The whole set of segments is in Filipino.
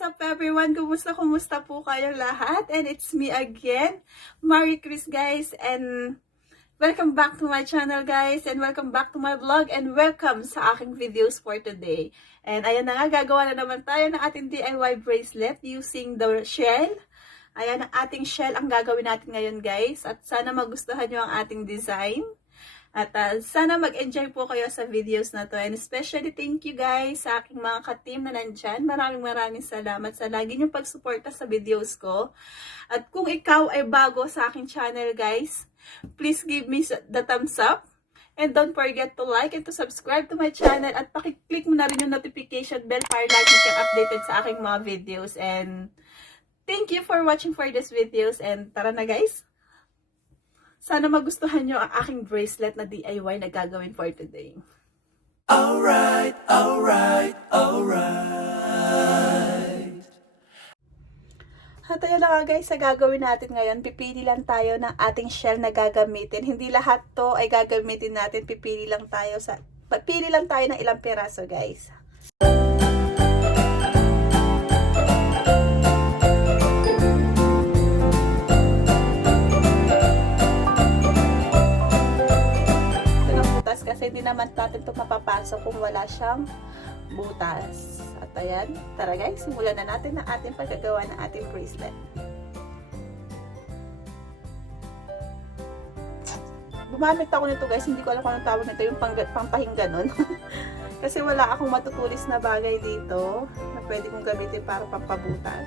What's up everyone? Kumusta po kayong lahat? And it's me again, Merry Chris guys, and welcome back to my channel guys, and welcome back to my vlog, and welcome sa aking videos for today. And ayan na nga, gagawa na naman tayo ng ating DIY bracelet using the shell. Ayan ang ating shell ang gagawin natin ngayon guys, at sana magustuhan nyo ang ating design. At sana mag-enjoy po kayo sa videos na to. And especially thank you guys sa aking mga ka-team na nandyan. Maraming salamat sa lagi niyong pagsuporta sa videos ko. At kung ikaw ay bago sa aking channel guys, please give me the thumbs up. And don't forget to like and to subscribe to my channel. At pakiclick mo na rin yung notification bell para lagi kang updated sa aking mga videos. And thank you for watching for these videos. And tara na guys! Sana magustuhan nyo ang aking bracelet na DIY na gagawin for today. Alright. At ayun na nga guys, sa gagawin natin ngayon, pipili lang tayo ng ating shell na gagamitin. Hindi lahat to ay gagamitin natin, pipili lang tayo ng ilang piraso guys. Kasi hindi naman natin ito mapapasok kung wala siyang butas. At ayan, tara guys, simulan na natin ang ating paggagawa ng ating bracelet. Gumamit ako nito guys, hindi ko alam kung anong tawag nito, yung pampahing ganon. Kasi wala akong matutulis na bagay dito na pwede kong gamitin para pampabutas.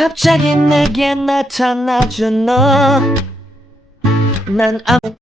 갑자기 내게 나타나준 너. 난 아무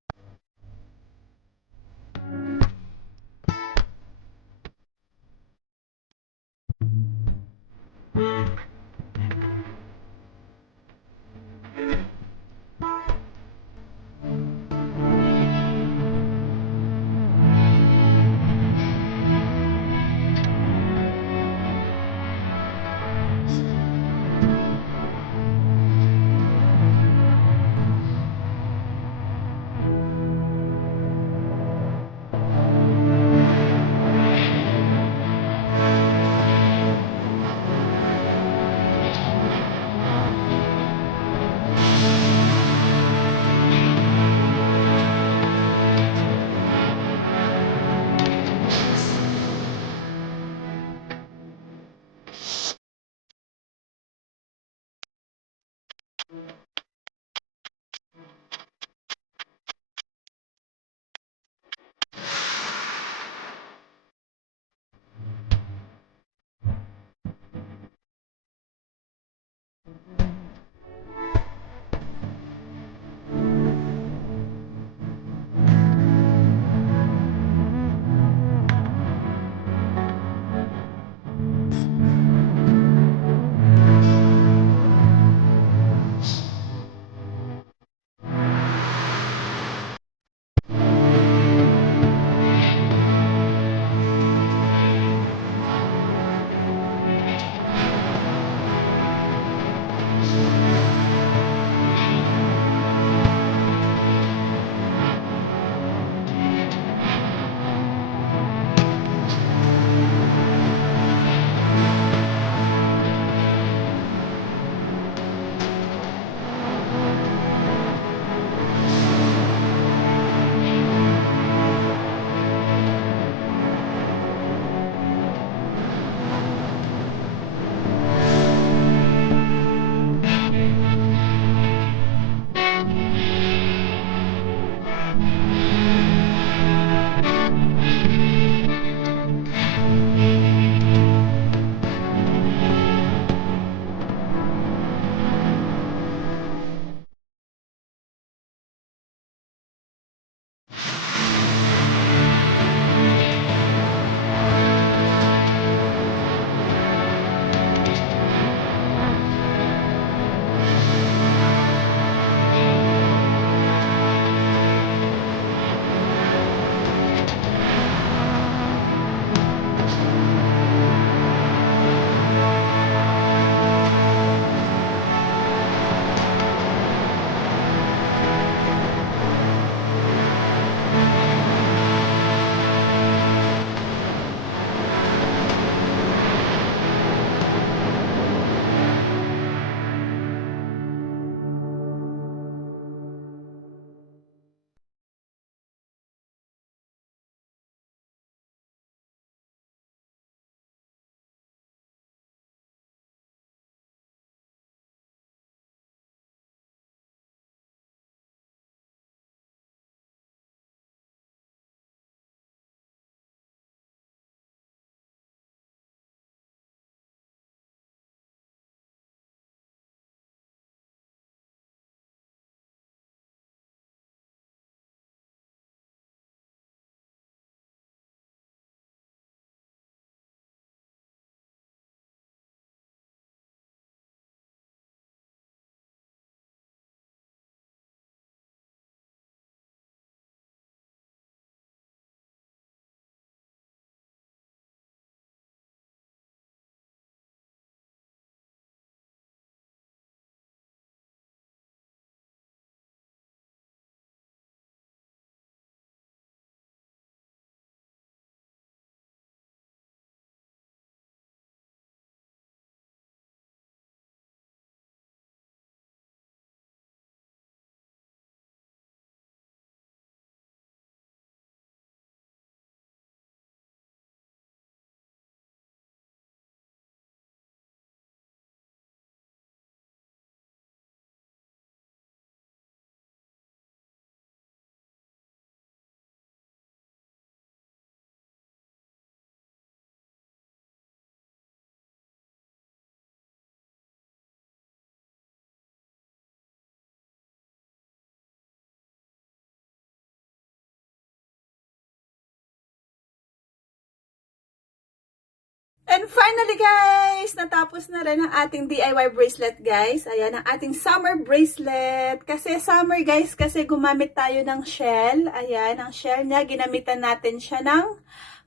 And finally guys, natapos na rin ang ating DIY bracelet guys. Ayan, ang ating summer bracelet. Kasi summer guys, kasi gumamit tayo ng shell. Ayan, ang shell niya, ginamitan natin siya ng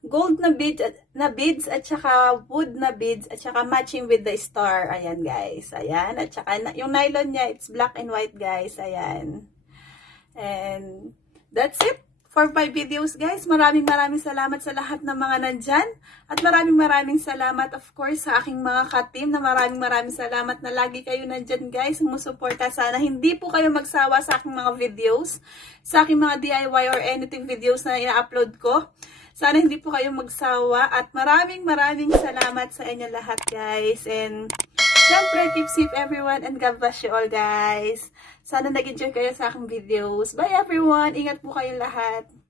gold na beads at saka wood na beads at saka matching with the star. Ayan guys, ayan. At saka yung nylon niya, it's black and white guys. Ayan. And that's it for my videos guys. Maraming salamat sa lahat ng mga nandyan. At maraming salamat of course sa aking mga ka-team na maraming salamat na lagi kayo nandyan guys. Sumusuporta. Sana hindi po kayo magsawa sa aking mga videos. Sa aking mga DIY or anything videos na ina-upload ko. Sana hindi po kayo magsawa. At maraming salamat sa inyo lahat guys. And syempre, keep safe everyone and God bless you all guys. Sana nag-enjoy kayo sa aking videos. Bye everyone! Ingat po kayo lahat.